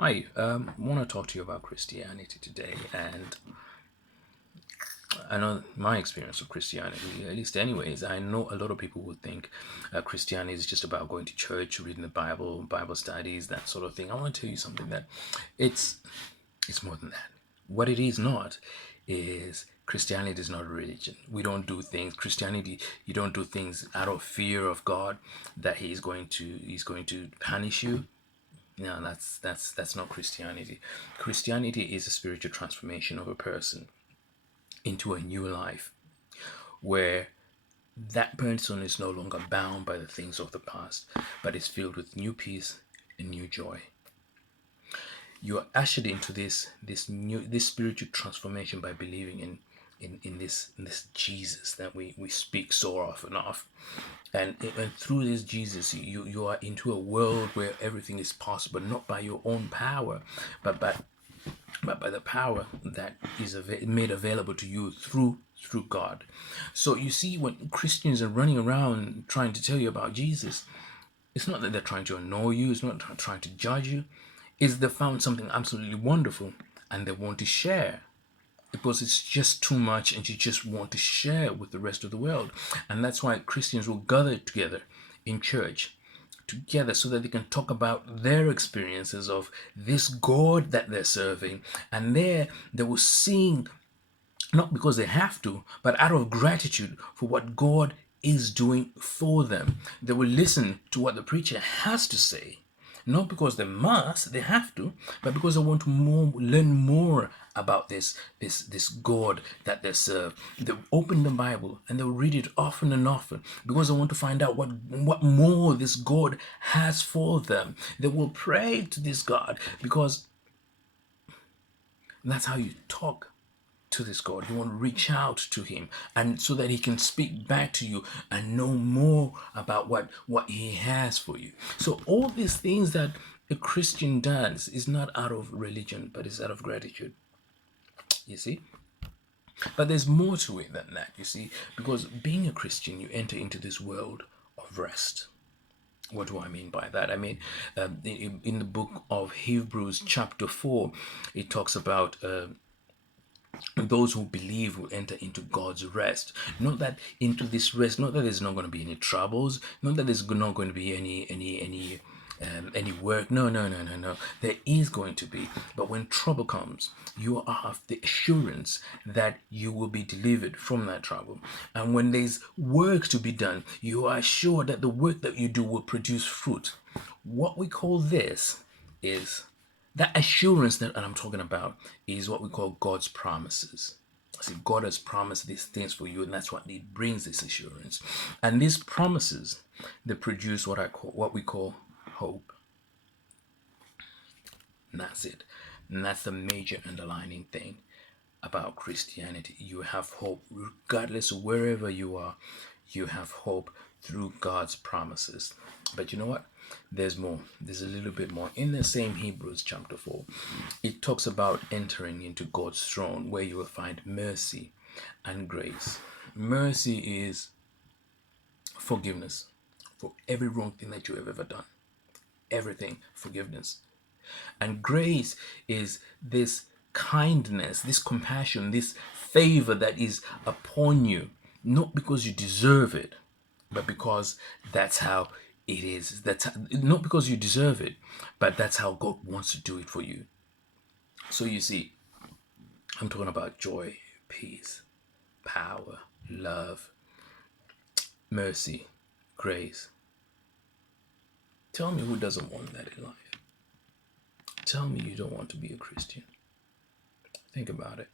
Hi, I want to talk to you about Christianity today, and I know my experience of Christianity, at least, anyways. I know a lot of people would think Christianity is just about going to church, reading the Bible, Bible studies, that sort of thing. I want to tell you something that it's it's more than that. What it is not is Christianity is not a religion. We don't do things. Christianity, you don't do things out of fear of God that He's going to punish you. No, that's not Christianity. Christianity is a spiritual transformation of a person into a new life where that person is no longer bound by the things of the past, but is filled with new peace and new joy. You are ushered into this spiritual transformation by believing in this Jesus that we speak so often of. And through this Jesus, you are into a world where everything is possible, not by your own power, but by the power that is made available to you through God. So you see, when Christians are running around trying to tell you about Jesus, it's not that they're trying to annoy you, it's not trying to judge you. It's they found something absolutely wonderful and they want to share because it's just too much and you just want to share with the rest of the world. And that's why Christians will gather together in church together so that they can talk about their experiences of this God that they're serving. And there they will sing, not because they have to, but out of gratitude for what God is doing for them. They will listen to what the preacher has to say, not because they must, they have to, but because they want to learn more about this God that they serve. They open the Bible and they'll read it often and often because they want to find out what more this God has for them. They will pray to this God because that's how you talk to this God. You want to reach out to Him, and so that He can speak back to you and know more about what He has for you. So all these things that a Christian does is not out of religion, but it's out of gratitude. You see. But there's more to it than that, you see, because being a Christian, you enter into this world of rest. What do I mean by that? I mean, in the book of Hebrews, chapter 4, it talks about those who believe will enter into God's rest. Not that into this rest, not that there's not going to be any troubles, not that there's not going to be any work. No, no, no, no, no. There is going to be. But when trouble comes, you have the assurance that you will be delivered from that trouble. And when there's work to be done, you are sure that the work that you do will produce fruit. What we call this is that assurance that I'm talking about is what we call God's promises. See, God has promised these things for you, and that's what it brings this assurance. And these promises, they produce what we call hope. And that's it. And that's the major underlining thing about Christianity. You have hope regardless of wherever you are. You have hope through God's promises. But you know what? There's more. There's a little bit more. In the same Hebrews chapter 4, it talks about entering into God's throne where you will find mercy and grace. Mercy is forgiveness for every wrong thing that you have ever done. Everything, forgiveness. And grace is this kindness, this compassion, this favor that is upon you, not because you deserve it, but because that's how it is. Not because you deserve it, but that's how God wants to do it for you. So you see, I'm talking about joy, peace, power, love, mercy, grace. Tell me who doesn't want that in life. Tell me you don't want to be a Christian. Think about it.